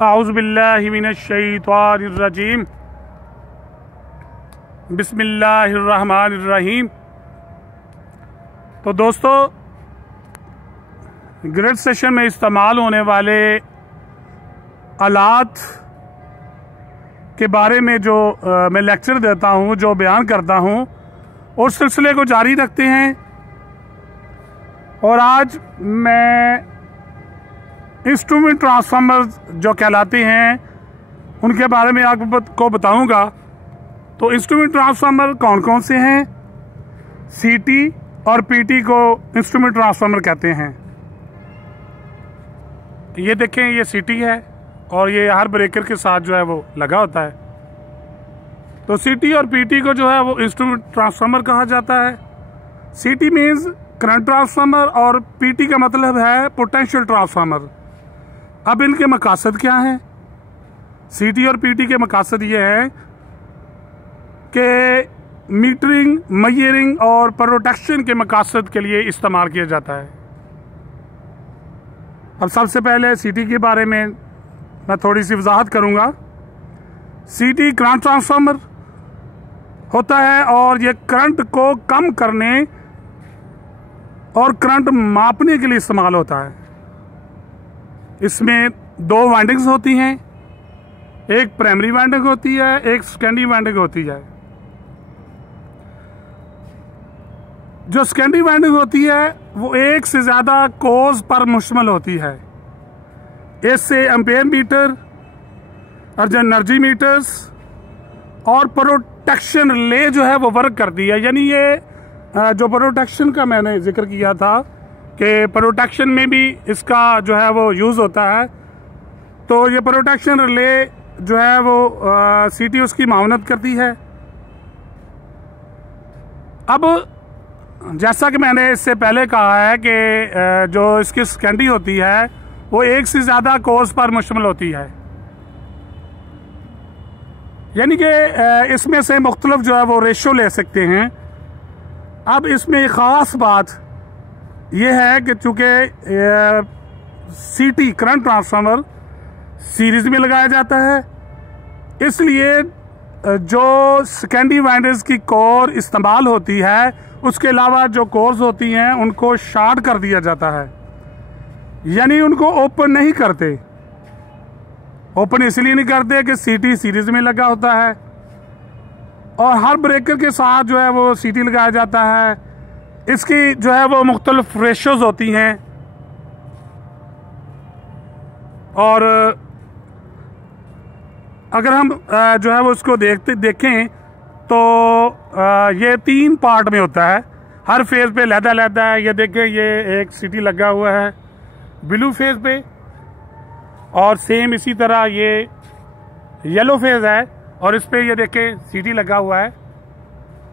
आउज़ुबिल्लाहि मिनश्शैतानिर्रजीम बिस्मिल्लाहिर्रहमानिर्रहीम। तो दोस्तों, ग्रेड सेशन में इस्तेमाल होने वाले आलात के बारे में जो मैं लेक्चर देता हूँ, जो बयान करता हूँ, उस सिलसिले को जारी रखते हैं। और आज मैं इंस्ट्रूमेंट ट्रांसफार्मर जो कहलाते हैं उनके बारे में आपको बताऊंगा। तो इंस्ट्रूमेंट ट्रांसफार्मर कौन कौन से हैं? सीटी और पीटी को इंस्ट्रूमेंट ट्रांसफार्मर कहते हैं। ये देखें, ये सीटी है और ये हर ब्रेकर के साथ जो है वो लगा होता है। तो सीटी और पीटी को जो है वो इंस्ट्रूमेंट ट्रांसफार्मर कहा जाता है। सीटी मीन्स करंट ट्रांसफार्मर और पीटी का मतलब है पोटेंशियल ट्रांसफार्मर। अब इनके मकासद क्या हैं? सीटी और पीटी के मकासद ये है कि मीटरिंग, मेजरिंग और प्रोटेक्शन के मकासद के लिए इस्तेमाल किया जाता है। अब सबसे पहले सीटी के बारे में मैं थोड़ी सी वजाहत करूंगा। सीटी करंट ट्रांसफार्मर होता है और ये करंट को कम करने और करंट मापने के लिए इस्तेमाल होता है। इसमें दो वाइंडिंग्स होती हैं, एक प्राइमरी वाइंडिंग होती है, एक सेकेंडरी वाइंडिंग होती है। जो सेकेंडरी वाइंडिंग होती है वो एक से ज़्यादा कोर्स पर मुश्तमिल होती है। इससे एम्पेयर मीटर, एनर्जी मीटर्स और प्रोटेक्शन रिले जो है वो वर्क करती है। यानी ये जो प्रोटेक्शन का मैंने जिक्र किया था कि प्रोटेक्शन में भी इसका जो है वो यूज़ होता है। तो ये प्रोटेक्शन रिले जो है वो सीटी उसकी मावनत करती है। अब जैसा कि मैंने इससे पहले कहा है कि जो इसकी सेकेंडरी होती है वो एक से ज़्यादा कोर्स पर मुश्तमिल होती है। यानी कि इसमें से मुख्तलिफ जो है वो रेशो ले सकते हैं। अब इसमें ख़ास बात यह है कि चूँकि सीटी करंट ट्रांसफार्मर सीरीज में लगाया जाता है, इसलिए जो सेकेंडरी वाइंडिंग्स की कोर इस्तेमाल होती है उसके अलावा जो कोर्स होती हैं उनको शॉर्ट कर दिया जाता है। यानी उनको ओपन नहीं करते। ओपन इसलिए नहीं करते कि सीटी सीरीज में लगा होता है और हर ब्रेकर के साथ जो है वो सीटी लगाया जाता है। इसकी जो है वो मुख्तलिफ रेशोज होती हैं और अगर हम जो है वो इसको देखें तो ये 3 पार्ट में होता है। हर फेज पे लहदा है। ये देखें, ये एक सीटी लगा हुआ है ब्लू फेज पे और सेम इसी तरह ये येलो फेज है और इस पे ये देखें सीटी लगा हुआ है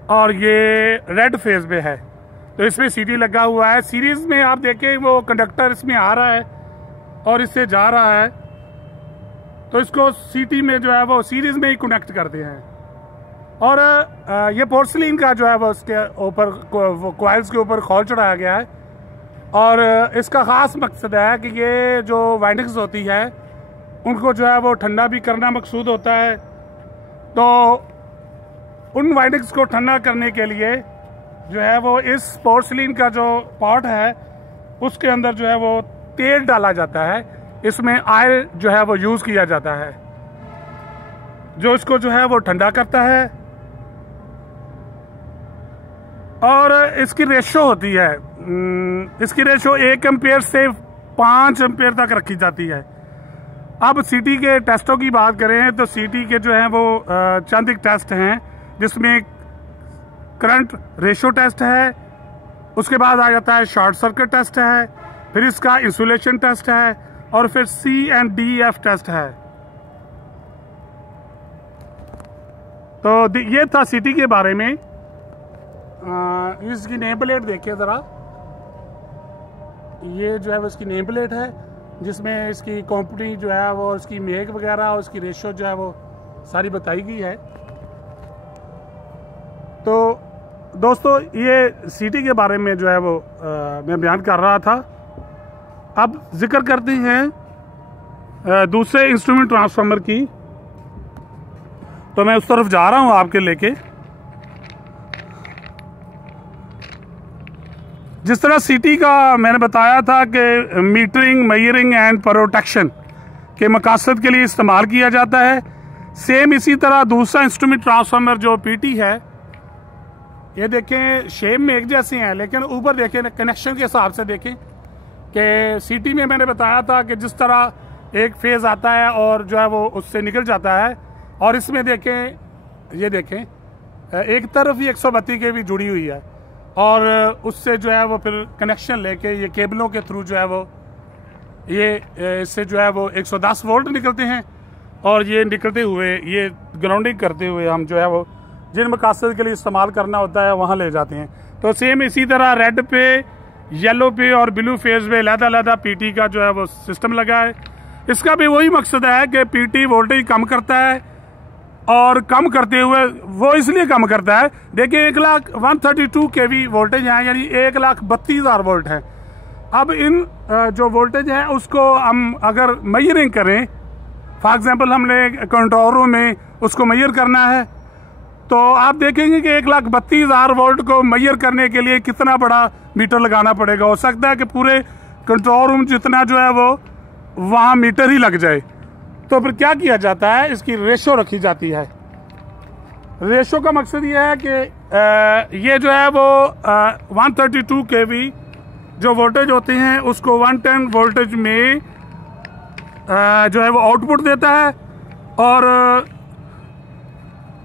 और ये रेड फेज पे है। तो इसमें सीटी लगा हुआ है। सीरीज में आप देखें वो कंडक्टर इसमें आ रहा है और इससे जा रहा है, तो इसको सीटी में जो है वो सीरीज में ही कनेक्ट करते हैं। और ये पोर्सलिन का जो है वो उसके ऊपर क्वाइल्स के ऊपर खोल चढ़ाया गया है और इसका ख़ास मकसद है कि ये जो वाइंडिंग्स होती है उनको जो है वो ठंडा भी करना मकसूद होता है। तो उन वाइंडिंग्स को ठंडा करने के लिए जो है वो इस पोर्सलिन का जो पॉट है उसके अंदर जो है वो तेल डाला जाता है। इसमें ऑयल जो है वो यूज़ किया जाता है जो इसको जो है वो ठंडा करता है। और इसकी रेशो होती है, इसकी रेशो 1 एम्पेयर से 5 एम्पेयर तक रखी जाती है। अब सीटी के टेस्टों की बात करें तो सीटी के जो हैं वो चंद एक टेस्ट हैं, जिसमें करंट रेशो टेस्ट है, उसके बाद आ जाता है शॉर्ट सर्किट टेस्ट है, फिर इसका इंसुलेशन टेस्ट है और फिर CNDF टेस्ट है। तो ये था सीटी के बारे में। इसकी नेम प्लेट देखिए ज़रा, ये जो है वो इसकी नेम प्लेट है जिसमें इसकी कंपनी जो है वो इसकी मेक वगैरह और उसकी रेशो जो है वो सारी बताई गई है। तो दोस्तों, ये सीटी के बारे में जो है वो मैं बयान कर रहा था। अब जिक्र करते हैं दूसरे इंस्ट्रूमेंट ट्रांसफार्मर की। तो मैं उस तरफ जा रहा हूं आपके लेके। जिस तरह सिटी का मैंने बताया था कि मीटरिंग, मेजरिंग एंड प्रोटेक्शन के मकसद के लिए इस्तेमाल किया जाता है, सेम इसी तरह दूसरा इंस्ट्रूमेंट ट्रांसफार्मर जो पीटी है, ये देखें शेप में एक जैसे हैं, लेकिन ऊपर देखें कनेक्शन के हिसाब से देखें कि सिटी में मैंने बताया था कि जिस तरह एक फेज आता है और जो है वो उससे निकल जाता है, और इसमें देखें, ये देखें एक तरफ ही 132 kV जुड़ी हुई है और उससे जो है वो फिर कनेक्शन लेके ये केबलों के थ्रू जो है वो ये इससे जो है वो 110 वोल्ट निकलते हैं और ये निकलते हुए ये ग्राउंडिंग करते हुए हम जो है वो जिन मकसद के लिए इस्तेमाल करना होता है वहाँ ले जाते हैं। तो सेम इसी तरह रेड पे, येलो पे और ब्लू फेज में अलग-अलग पीटी का जो है वो सिस्टम लगा है। इसका भी वही मकसद है कि पीटी वोल्टेज कम करता है, और कम करते हुए वो इसलिए कम करता है, देखिए 1,132 kV वोल्टेज है, यानी 1,32,000 वोल्ट है। अब इन जो वोल्टेज है उसको हम अगर मेजरिंग करें, फॉर एग्जांपल हमने कंट्रोल रूम में उसको मेजर करना है, तो आप देखेंगे कि 1,32,000 वोल्ट को मेजर करने के लिए कितना बड़ा मीटर लगाना पड़ेगा। हो सकता है कि पूरे कंट्रोल रूम जितना जो है वो वहाँ मीटर ही लग जाए। तो फिर क्या किया जाता है, इसकी रेशो रखी जाती है। रेशो का मकसद ये है कि ये जो है वो 132 kV जो वोल्टेज होते हैं उसको 110 वोल्टेज में जो है वो आउटपुट देता है, और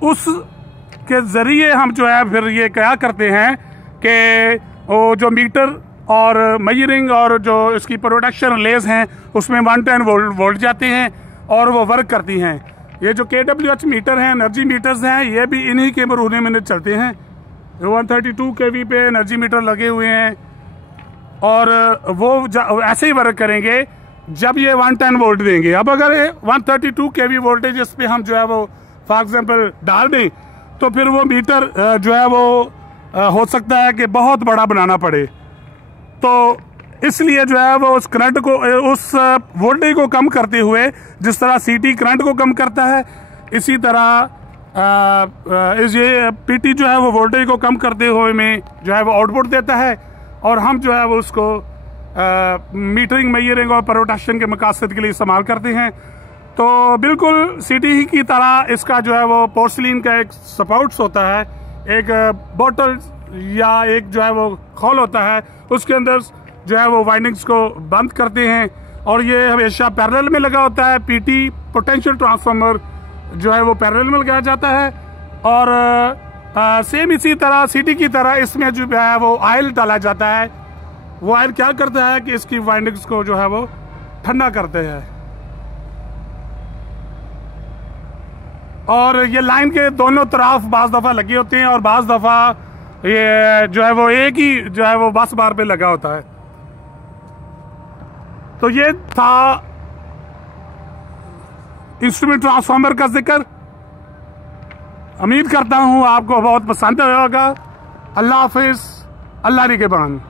उस के ज़रिए हम जो है फिर ये क्या करते हैं कि वो जो मीटर और मेजरिंग और जो इसकी प्रोडक्शन रिलेज हैं उसमें 110 वोल्ट जाते हैं और वो वर्क करती हैं। ये जो KWH मीटर हैं, एनर्जी मीटर्स हैं, ये भी इन्हीं के महीने में चलते हैं। 132 kV पे एनर्जी मीटर लगे हुए हैं और वो ऐसे ही वर्क करेंगे जब ये 110 वोल्ट देंगे। अब अगर 132 kV वोल्टेज इस पे हम जो है वो फॉर एग्जांपल डाल दें तो फिर वो मीटर जो है वो हो सकता है कि बहुत बड़ा बनाना पड़े। तो इसलिए जो है वो उस करंट को, उस वोल्टेज को कम करते हुए, जिस तरह सीटी करंट को कम करता है, इसी तरह ये पीटी जो है वो वोल्टेज को कम करते हुए में जो है वो आउटपुट देता है, और हम जो है वो उसको मीटरिंग, मेजरिंग और प्रोटेक्शन के मकसद के लिए इस्तेमाल करते हैं। तो बिल्कुल सीटी की तरह इसका जो है वो पोर्सलिन का एक सपोर्ट्स होता है, एक बोतल या एक जो है वो खोल होता है, उसके अंदर जो है वो वाइंडिंग्स को बंद करते हैं, और ये हमेशा पैरेलल में लगा होता है। पीटी पोटेंशियल ट्रांसफार्मर जो है वो पैरेलल में लगाया जाता है, और सेम इसी तरह सीटी की तरह इसमें जो है वो ऑयल डाला जाता है। वो ऑयल क्या करता है कि इसकी वाइंडिंग्स को जो है वो ठंडा करते हैं, और ये लाइन के दोनों तरफ बाज दफ़ा लगे होते हैं और बाज दफ़ा ये जो है वो एक ही जो है वो बस बार पे लगा होता है। तो ये था इंस्ट्रूमेंट ट्रांसफार्मर का जिक्र। उम्मीद करता हूं आपको बहुत पसंद आया होगा। अल्लाह हाफिज, अल्लाह निगहबान।